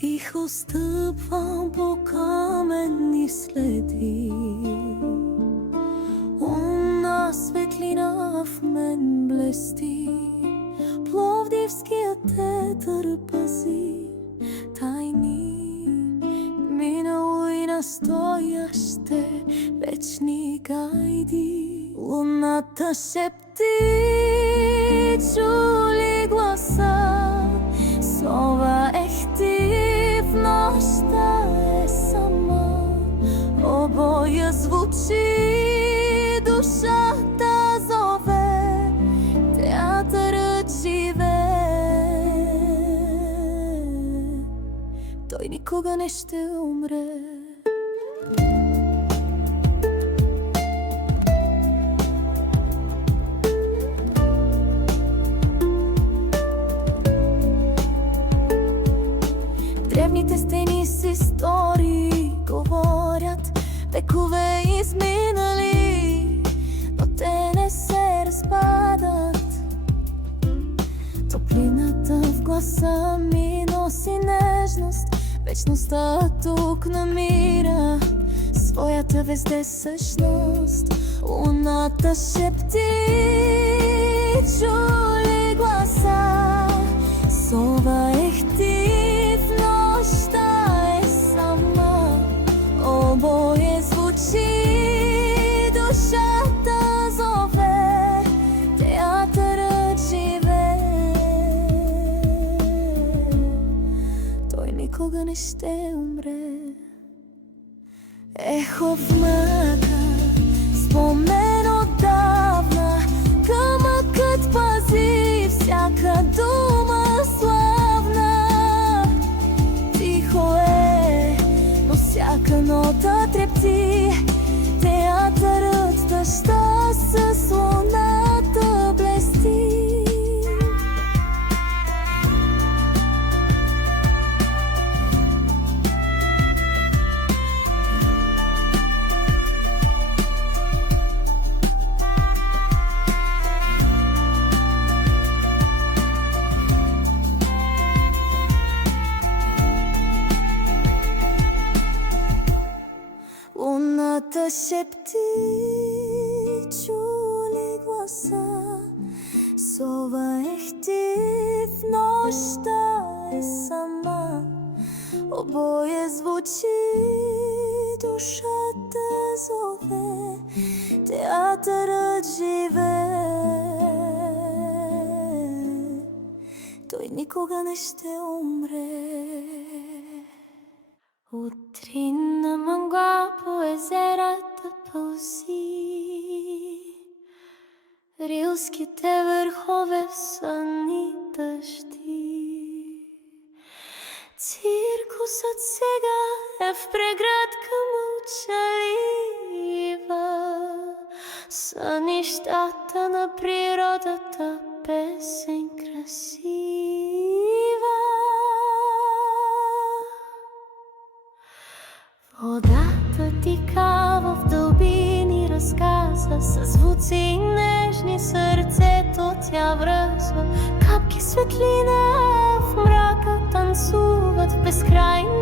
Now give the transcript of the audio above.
Тихо стъпвам по каменни следи, лунна светлина в мен блести. Пловдивският етър пази тайни, минало и настояще, вечни гайди. Луната шепти, чули гласа, сова ехти, в нощта е сама. Обоя звучи, душата зове, театърът живе. Той никога не ще умре. Древните стени с истории говорят, векове изминали, но те не се разпадат. Топлината в гласа ми носи нежност, вечността тук намира своята везде същност. Луната шепти, чули гласа, сова ехти, в нощта е сама. Обоє звучи, душата зове, театърът живе. Той никога не ще умре. Ехо в мъка, спомен отдавна, камъкът пази всяка дума славна. Тихо е, но всяка нота трепти, театърът дъжда с луната блести. Луната шепти, чули гласа, сова ехти, в нощта е сама. Обоє звучи, душата зове, театърът живе. Той никога не ще умре. Утринна мъгла по езерата пълзи, рилските върхове в сънни дъжди. Циркусът сега е в преградка мълчалива, сънищата на природата песен красива. Водата тикава в дълбини, разказа със звуци нежни, сърцето тя връзва. Капки светлина в мрака танцуват в безкрайна